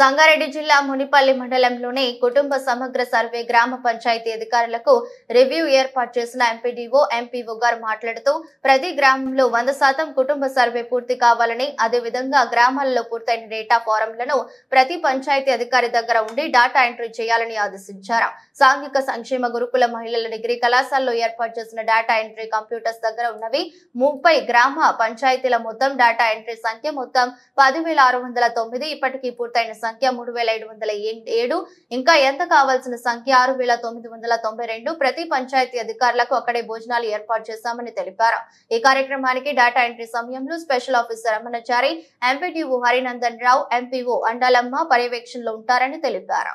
సంగారెడ్డి జిల్లా మునిపల్లి మండలంలోని కుటుంబ సమగ్ర సర్వే గ్రామ పంచాయతీ అధికారులకు రివ్యూ ఏర్పాటు చేసిన ఎంపీడీఓ ఎంపీఓ గారు మాట్లాడుతూ ప్రతి గ్రామంలో 100% కుటుంబ సర్వే పూర్తి కావాలని, అదేవిధంగా గ్రామాలలో పూర్తయిన డేటా ఫారంలను ప్రతి పంచాయతీ అధికారి దగ్గర ఉండి డాటా ఎంట్రీ చేయాలని ఆదేశించారు. సాంఘిక సంక్షేమ గురుకుల మహిళల డిగ్రీ కళాశాలలో ఏర్పాటు చేసిన డాటా ఎంట్రీ కంప్యూటర్స్ దగ్గర ఉన్నవి 30 గ్రామ పంచాయతీల మొత్తం డాటా ఎంట్రీ సంఖ్య మొత్తం 10,609, ఇప్పటికీ పూర్తయిన సంఖ్య 3,707, ఇంకా ఎంత కావాల్సిన సంఖ్య 6,992. ప్రతి పంచాయతీ అధికారులకు అక్కడే భోజనాలు ఏర్పాటు చేశామని తెలిపారు. ఈ కార్యక్రమానికి డాటా ఎంట్రీ సమయంలో special officer Ramanachari, MPDO Harinandan రావు, ఎంపీఓ అండాలమ్మ పర్యవేక్షణలో ఉంటారని తెలిపారు.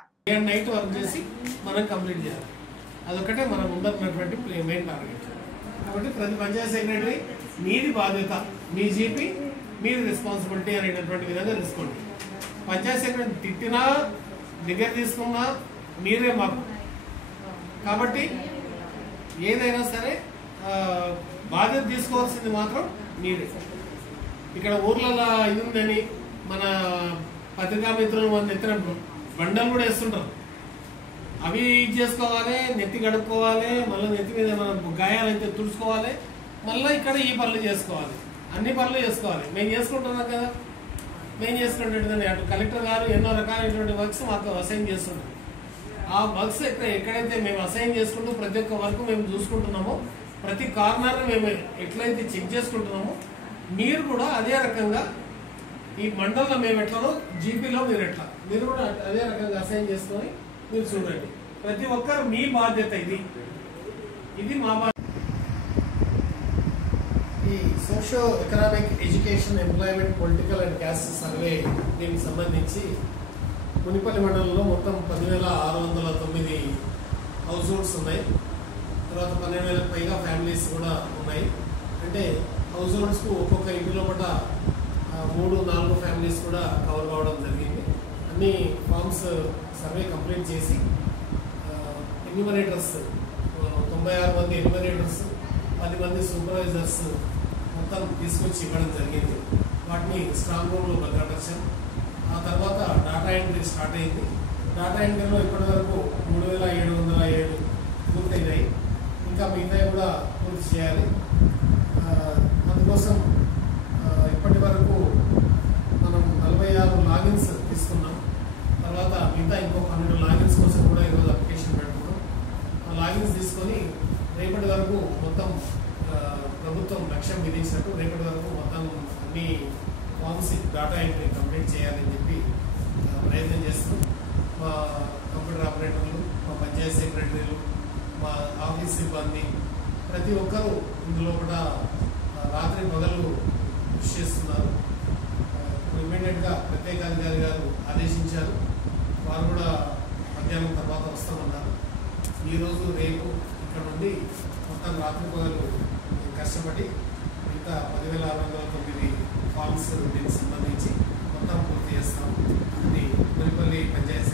అదొకటే మనం ఉన్నటువంటి మెయిన్ టార్గెట్. కాబట్టి ప్రతి పంచాయతీ సెక్రటరీ మీది బాధ్యత, మీ జీపీ మీది రెస్పాన్సిబిలిటీ అనేటటువంటి విధంగా తీసుకోండి. పంచాయతీ సెక్రటరీ తిట్టినా దగ్గర తీసుకున్నా మీరే మాకు. కాబట్టి ఏదైనా సరే బాధ్యత తీసుకోవాల్సింది మాత్రం మీరే. ఇక్కడ ఊర్లలో ఇది ఉందని మన పత్రికా మిత్రులు మన ఎత్తిన బండలు కూడా వేస్తుంటారు. అవి ఇది చేసుకోవాలి, నెత్తి గడుపుకోవాలి, మళ్ళీ నెత్తి మీద మనం గాయాలైతే తుడుచుకోవాలి, మళ్ళీ ఇక్కడ ఈ పనులు చేసుకోవాలి, అన్ని పనులు చేసుకోవాలి. మేము చేసుకుంటున్నాం కదా, మేము చేసుకునేటువంటి అటు కలెక్టర్ గారు ఎన్నో రకాలైనటువంటి వర్క్స్ మాకు అసైన్ చేస్తున్నారు. ఆ వర్క్స్ ఎక్కడైతే మేము అసైన్ చేసుకుంటూ ప్రతి ఒక్క వర్క్ మేము చూసుకుంటున్నామో, ప్రతి కార్నర్ మేము ఎట్లయితే చెక్ చేసుకుంటున్నామో, మీరు కూడా అదే రకంగా ఈ మండలంలో మేము ఎట్లనో జీపీలో మీరు కూడా అదే రకంగా అసైన్ చేసుకొని మీరు చూడండి. ప్రతి ఒక్కరు మీ బాధ్యత. ఇది మా బాధ్యత. ఈ socio economic education employment political and caste survey దీనికి సంబంధించి మునిపల్లి మండలంలో మొత్తం 10,609 హౌస్ హోల్డ్స్ ఉన్నాయి. తర్వాత 12,000 పైగా ఫ్యామిలీస్ కూడా ఉన్నాయి. అంటే హౌస్ హోల్డ్స్కు ఒక్కొక్క ఇంటిలో కూడా 3-4 ఫ్యామిలీస్ కూడా కవర్ కావడం జరిగింది. అన్ని ఫార్మ్స్ సర్వే కంప్లీట్ చేసి ఎన్యూమరేటర్స్ 96 మంది ఎన్యూమరేటర్స్, 10 మంది సూపర్వైజర్స్ మొత్తం తీసుకొచ్చి ఇవ్వడం జరిగింది. వాటిని స్ట్రాంగ్ రూమ్లో భద్రపరిచాం. ఆ తర్వాత డాటా ఎంట్రీ స్టార్ట్ అయింది. డాటా ఎంట్రీలో ఇప్పటి వరకు 3,707 పూర్తయినాయి. ఇంకా మిగతా కూడా పూర్తి చేయాలి. అందుకోసం ఇప్పటి వరకు మనం 46 లాగిన్స్ తీసుకున్నాం. తర్వాత మిగతా ఇంకో 12 లాగిన్స్ కోసం కూడా ఈరోజు అప్లికేషన్ పెట్టుకున్నాం. ఆ లాగిన్స్ తీసుకొని రేపటి వరకు మొత్తం ప్రభుత్వం లక్ష్యం విధించినట్టు రేపటి వరకు మొత్తం అన్ని ఫార్మ్స్ డాటా ఎంట్రీ కంప్లీట్ చేయాలని చెప్పి ప్రయత్నం చేస్తున్నాం. మా కంప్యూటర్ ఆపరేటర్లు, మా పంచాయతీ సెక్రటరీలు, మా ఆఫీస్ సిబ్బంది ప్రతి ఒక్కరూ ఇందులో కూడా రాత్రి పగలు కృషి చేస్తున్నారు. ఇమీడియట్గా ప్రత్యేకాధికారి గారు ఆదేశించారు. వారు కూడా మధ్యాహ్నం తర్వాత వస్తామన్నారు. ఈరోజు రేపు ఇక్కడ నుండి మొత్తం రాత్రి పగలు కష్టపడి ఇంకా 10,609 ఫార్మ్స్ దీనికి సంబంధించి మొత్తం పూర్తి చేస్తాం. ఇది మునిపల్లి పంచాయతీ